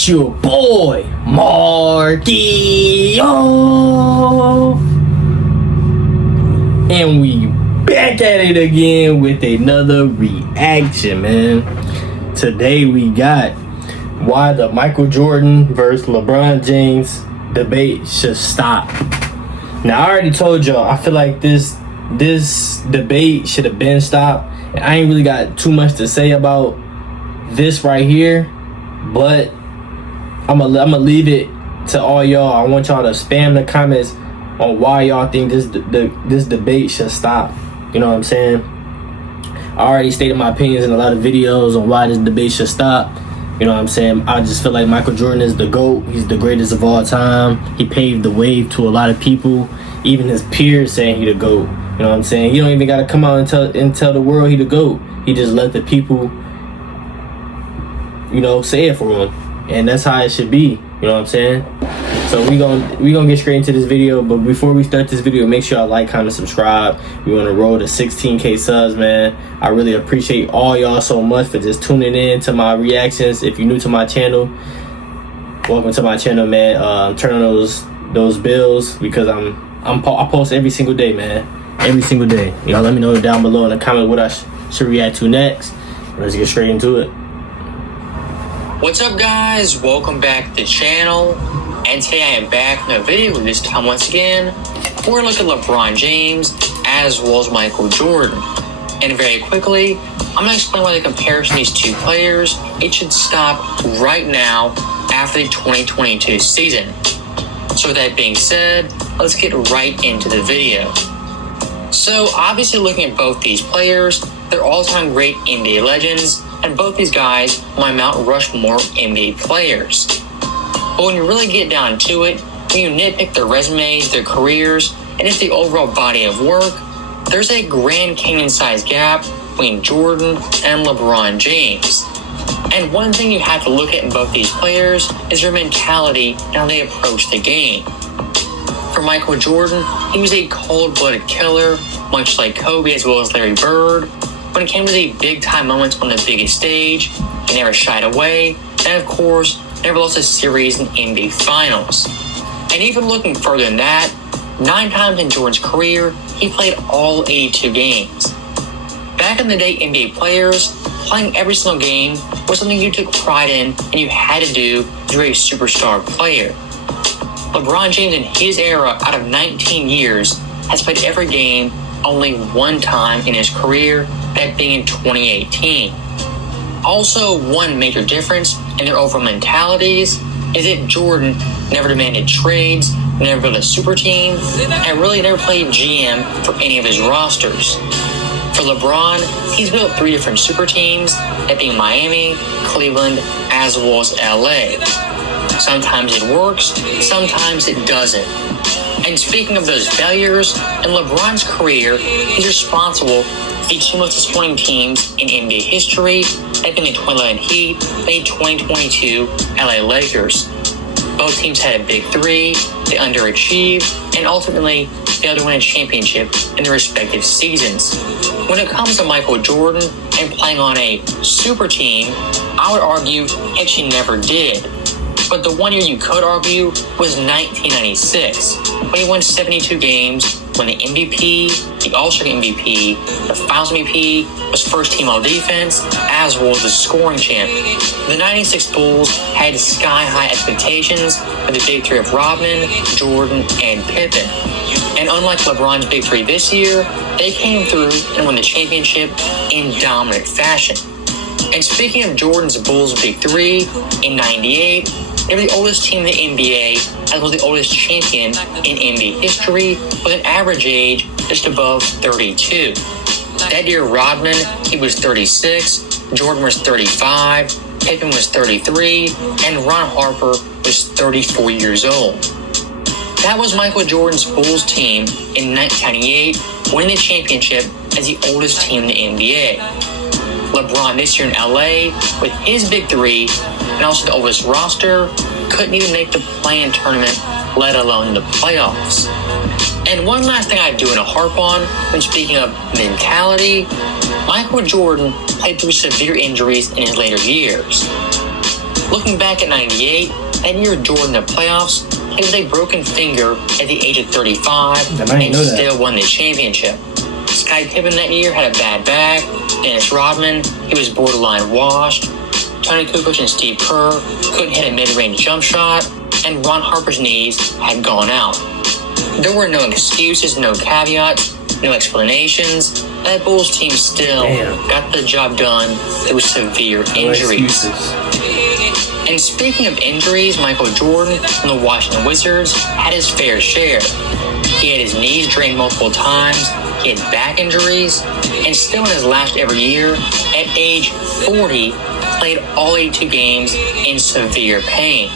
It's your boy, Marky. And we back at it again with another reaction, man. Today we got why the Michael Jordan versus LeBron James debate should stop. Now, I already told y'all, I feel like this debate should have been stopped. And I ain't really got too much to say about this right here, but I'm gonna leave it to all y'all. I want y'all to spam the comments on why y'all think this debate should stop. You know what I'm saying? I already stated my opinions in a lot of videos on why this debate should stop. You know what I'm saying? I just feel like Michael Jordan is the GOAT. He's the greatest of all time. He paved the way to a lot of people, even his peers saying he the GOAT. You know what I'm saying? You don't even got to come out and tell the world he the GOAT. He just let the people, say it for him. And that's how it should be. You know what I'm saying? So we gonna get straight into this video. But before we start this video, make sure y'all like, comment, subscribe. We want to roll to 16K subs, man. I really appreciate all y'all so much for just tuning in to my reactions. If you're new to my channel, welcome to my channel, man. Turn on those bills because I post every single day, man. Every single day. Y'all let me know down below in the comment what I should react to next. Let's get straight into it. What's up, guys? Welcome back to the channel. And today I am back in a video, this time once again, for a look at LeBron James as well as Michael Jordan. And very quickly, I'm going to explain why the comparison of these two players, it should stop right now after the 2022 season. So with that being said, let's get right into the video. So obviously looking at both these players, they're all-time great NBA legends, and both these guys my Mount Rushmore NBA players. But when you really get down to it, when you nitpick their resumes, their careers, and just the overall body of work, there's a Grand Canyon-sized gap between Jordan and LeBron James. And one thing you have to look at in both these players is their mentality and how they approach the game. For Michael Jordan, he was a cold-blooded killer, much like Kobe as well as Larry Bird. When it came to the big-time moments on the biggest stage, he never shied away, and of course, never lost a series in NBA Finals. And even looking further than that, 9 times in Jordan's career, he played all 82 games. Back in the day, NBA players, playing every single game was something you took pride in and you had to do if you're a superstar player. LeBron James in his era, out of 19 years, has played every game only 1 time in his career, that being in 2018. Also, one major difference in their overall mentalities is that Jordan never demanded trades, never built a super team, and really never played GM for any of his rosters. For LeBron, he's built 3 different super teams, that being Miami, Cleveland, as well as LA. Sometimes it works, sometimes it doesn't. And speaking of those failures, in LeBron's career, he's responsible for the 2 most disappointing teams in NBA history, that being the 2011 Heat and the 2022 LA Lakers. Both teams had a big 3, they underachieved, and ultimately failed to win a championship in their respective seasons. When it comes to Michael Jordan and playing on a super team, I would argue he actually never did. But the one year you could argue was 1996, when he won 72 games, won the MVP, the All-Star MVP, the Finals MVP, was first team all-defense, as well as the scoring champion. The 96 Bulls had sky-high expectations with the big 3 of Rodman, Jordan, and Pippen. And unlike LeBron's big 3 this year, they came through and won the championship in dominant fashion. And speaking of Jordan's Bulls big 3, in 98, they were the oldest team in the NBA, as well as the oldest champion in NBA history, with an average age just above 32. That year, Rodman, he was 36, Jordan was 35, Pippen was 33, and Ron Harper was 34 years old. That was Michael Jordan's Bulls team in 1998, winning the championship as the oldest team in the NBA. LeBron this year in LA, with his big 3, and also the oldest roster, couldn't even make the play-in tournament, let alone the playoffs. And one last thing I do want to harp on when speaking of mentality, Michael Jordan played through severe injuries in his later years. Looking back at 98, that year Jordan in the playoffs, he was a broken finger at the age of 35 and still won the championship. Scottie Pippen that year had a bad back. Dennis Rodman, he was borderline washed. Tony Kukoc and Steve Kerr couldn't hit a mid-range jump shot, and Ron Harper's knees had gone out. There were no excuses, no caveats, no explanations. That Bulls team still got the job done through severe injuries. And speaking of injuries, Michael Jordan from the Washington Wizards had his fair share. He had his knees drained multiple times, he had back injuries, and still in his last ever year, at age 40, played all 82 games in severe pain.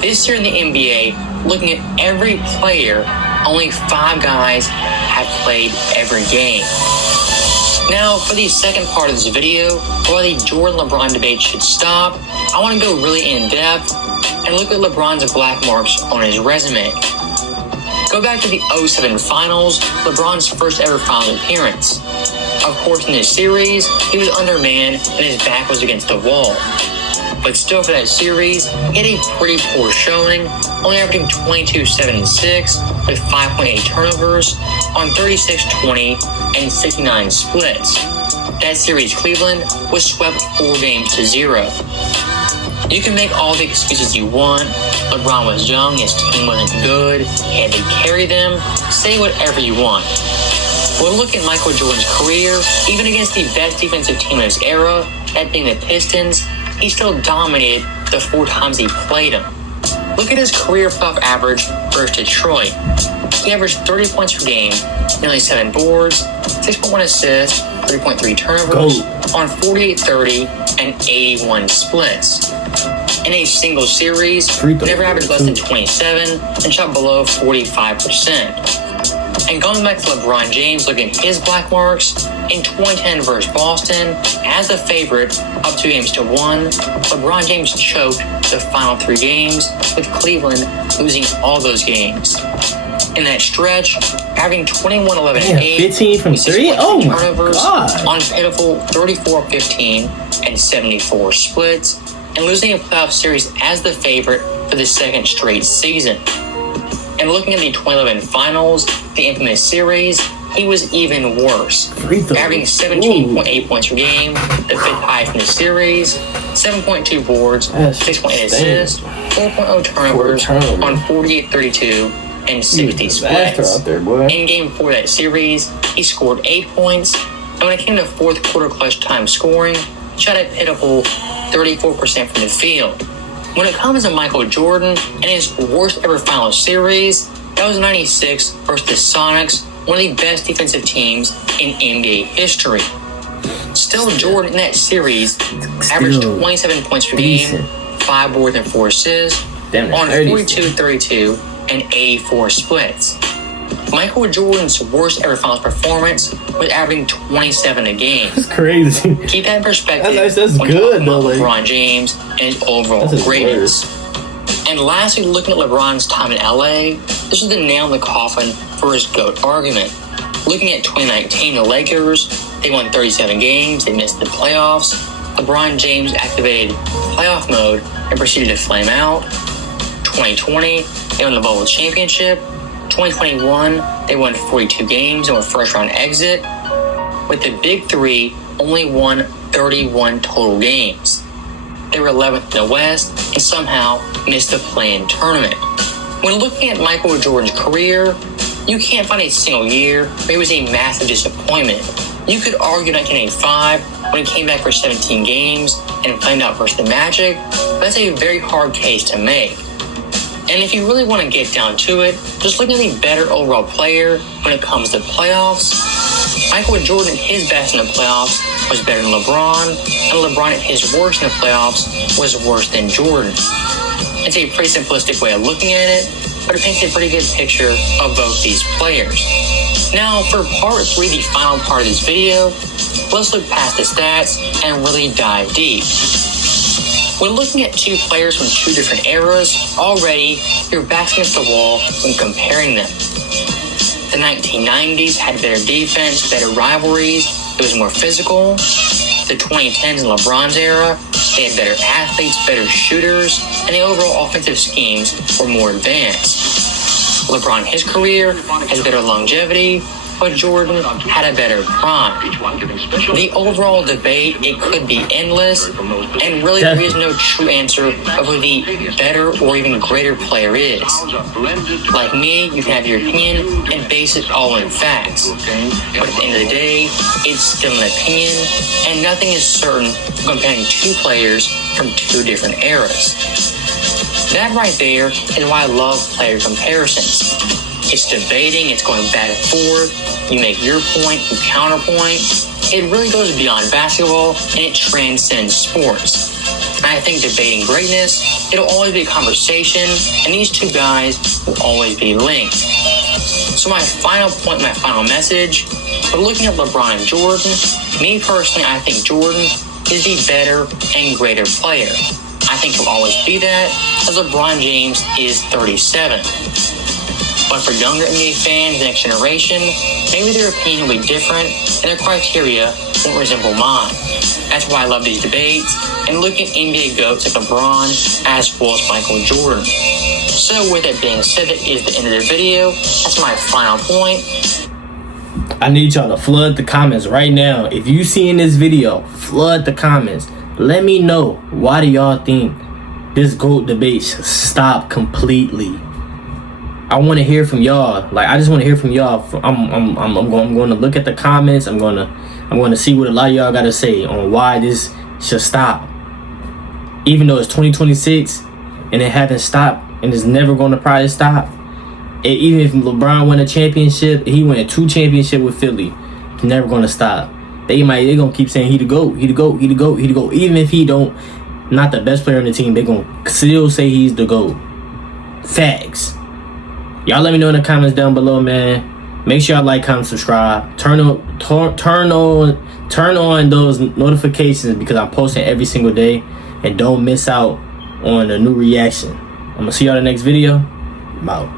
This year in the NBA, looking at every player, only 5 guys have played every game. Now, for the second part of this video, while the Jordan-LeBron debate should stop, I want to go really in-depth and look at LeBron's black marks on his resume. Go back to the 07 Finals, LeBron's first ever Finals appearance. Of course, in this series, he was undermanned and his back was against the wall. But still, for that series, he had a pretty poor showing, only averaging 22, 7, and 6 with 5.8 turnovers on 36, 20, and 69 splits. That series, Cleveland was swept 4-0. You can make all the excuses you want. LeBron was young, his team wasn't good, he had to carry them. Say whatever you want. Well, look at Michael Jordan's career. Even against the best defensive team of his era, that being the Pistons, he still dominated the 4 times he played them. Look at his career playoff average versus Detroit. He averaged 30 points per game, nearly 7 boards, 6.1 assists, 3.3 turnovers on 48, 30, and 81 splits. In a single series, he never averaged less than 27 and shot below 45%. And going back to LeBron James, looking at his black marks, in 2010 versus Boston, as a favorite, up 2-1, LeBron James choked the final 3 games, with Cleveland losing all those games. In that stretch, averaging 21, 11, and 8, 15 from 3? Oh my turnovers God. on pitiful 34, 15, and 74 splits, and losing a playoff series as the favorite for the second straight season. And looking at the 2011 Finals, the infamous series, he was even worse. Averaging 17.8 points per game, the 5th highest in the series, 7.2 boards, 6.8 assists, 4.0 turnovers on 48, 32, and 60 splits. In Game 4 of that series, he scored 8 points, and when it came to fourth quarter clutch time scoring, he shot a pitiful 34% from the field. When it comes to Michael Jordan and his worst ever final series, that was 96 versus the Sonics, one of the best defensive teams in NBA history. Still, Jordan in that series averaged 27 points per game, 5 boards and 4 assists, on 42, 32, and 84 splits. Michael Jordan's worst ever finals performance was averaging 27 a game. That's crazy. Keep that in perspective. That's when good, talking about though. LeBron James and his overall greatness. And lastly, looking at LeBron's time in LA, this is the nail in the coffin for his GOAT argument. Looking at 2019, the Lakers, they won 37 games, they missed the playoffs. LeBron James activated playoff mode and proceeded to flame out. 2020, they won the Bubble Championship. 2021, they won 42 games and were first round exit. With the Big Three, only won 31 total games. They were 11th in the West and somehow missed the play-in tournament. When looking at Michael Jordan's career, you can't find a single year where he was a massive disappointment. You could argue 1985 when he came back for 17 games and played out versus the Magic, but that's a very hard case to make. And if you really want to get down to it, just look at the better overall player when it comes to playoffs. Michael Jordan at his best in the playoffs was better than LeBron, and LeBron at his worst in the playoffs was worse than Jordan. It's a pretty simplistic way of looking at it, but it paints a pretty good picture of both these players. Now, for part 3, the final part of this video, let's look past the stats and really dive deep. When looking at 2 players from 2 different eras, already your back's against the wall when comparing them. The 1990s had better defense, better rivalries, it was more physical. The 2010s in LeBron's era They had better athletes, better shooters, and the overall offensive schemes were more advanced. LeBron, his career, has better longevity, but Jordan had a better prime. The overall debate, it could be endless, and really there is no true answer of who the better or even greater player is. Like me, you can have your opinion and base it all in facts. But at the end of the day, it's still an opinion, and nothing is certain comparing two players from two different eras. That right there is why I love player comparisons. It's debating, it's going back and forth, you make your point, you counterpoint. It really goes beyond basketball and it transcends sports. And I think debating greatness, it'll always be a conversation, and these two guys will always be linked. So my final point, my final message, for looking at LeBron and Jordan, me personally, I think Jordan is the better and greater player. I think he'll always be that, as LeBron James is 37. But for younger NBA fans, the next generation, maybe their opinion will be different and their criteria won't resemble mine. That's why I love these debates and look at NBA GOATs like LeBron as well as Michael Jordan. So with that being said, that is the end of the video. That's my final point. I need y'all to flood the comments right now. If you see in this video, flood the comments. Let me know, why do y'all think this GOAT debate should stop completely? I want to hear from y'all. Like, I just want to hear from y'all. I'm going to look at the comments. I'm going to see what a lot of y'all got to say on why this should stop. Even though it's 2026 and it hasn't stopped and it's never going to probably stop. Even if LeBron won a championship, he won 2 championships with Philly. It's never going to stop. They gonna keep saying he the GOAT, he the GOAT, he the GOAT, he the GOAT. Even if he not the best player on the team, they gonna still say he's the GOAT. Facts. Y'all let me know in the comments down below, man. Make sure y'all like, comment, subscribe. Turn on those notifications because I'm posting every single day, and don't miss out on a new reaction. I'm gonna see y'all in the next video. I'm out.